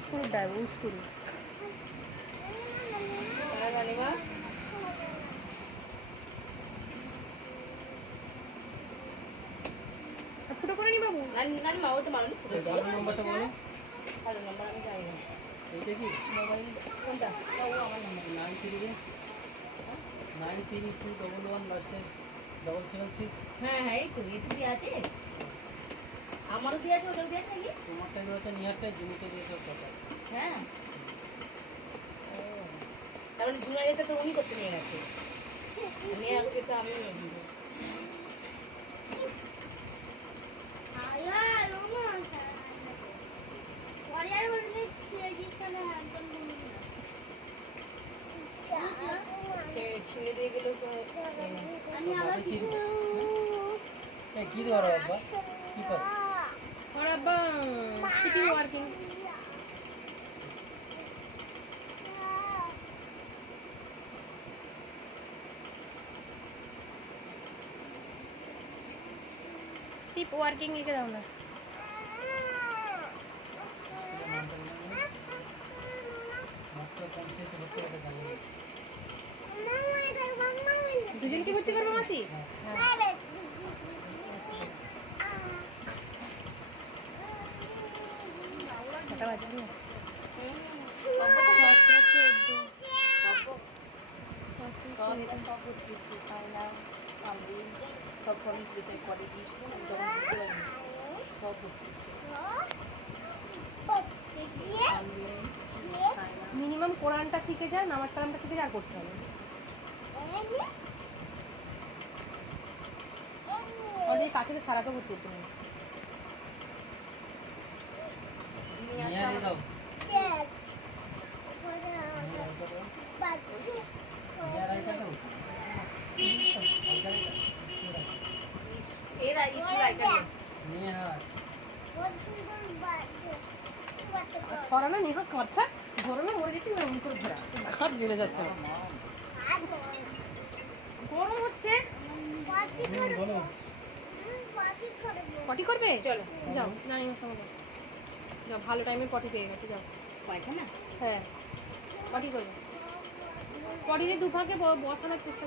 Screw driver screw ফুটো করে নি বাবু। নানি মা ও তো মানুষ ফুটো দেয়। নাম্বারটা বলো। ভালো নাম্বার আমি জানি না। এইটা কি মোবাইল কোনটা? ও আমার নাম্বার 93293211 লাস্টে 776। হ্যাঁ হ্যাঁ এই তো এটা কি আছে? আমারও দিয়ে আছে ওটাও দিয়ে আছে নাকি? তোমারটা দিয়ে আছে নিয়ারটা জুনিটা দিয়েছে কত? হ্যাঁ ও তার মানে জুনা যেটা তো উনি করতে নিয়ে গেছে। নিয়ে আগে তো আমি নিয়ে দিব। ছিঁড়ে দিয়ে গেলেও তো কি দেওয়ার আব্বা কি করে আর আব্বা সিটি ওয়ার্কিং সিপ ওয়ার্কিং লিখে দাও না। দুজনকে ভর্তি করবো মাসি? কটা বাজে না? মিনিমাম কোরআনটা শিখে যায়, নামাজ কালামটা শিখে যায়, আর করতে হবে ওদের কাছে তো সারাকে ভর্তি করতে নেই। ছড়া না নিয়ে কাঁচা গরমে মরে যেতে এমন করে ধরে আছে হাত জ্বলে যাচ্ছে গরম হচ্ছে। পটি করবে? চলো যাও নানি সঙ্গে যাও, ভালো টাইমে পটি পেয়ে গেছে, যাও পায়খানা। হ্যাঁ পটি করবে, পটিতে দুপাকে বসানোর চেষ্টা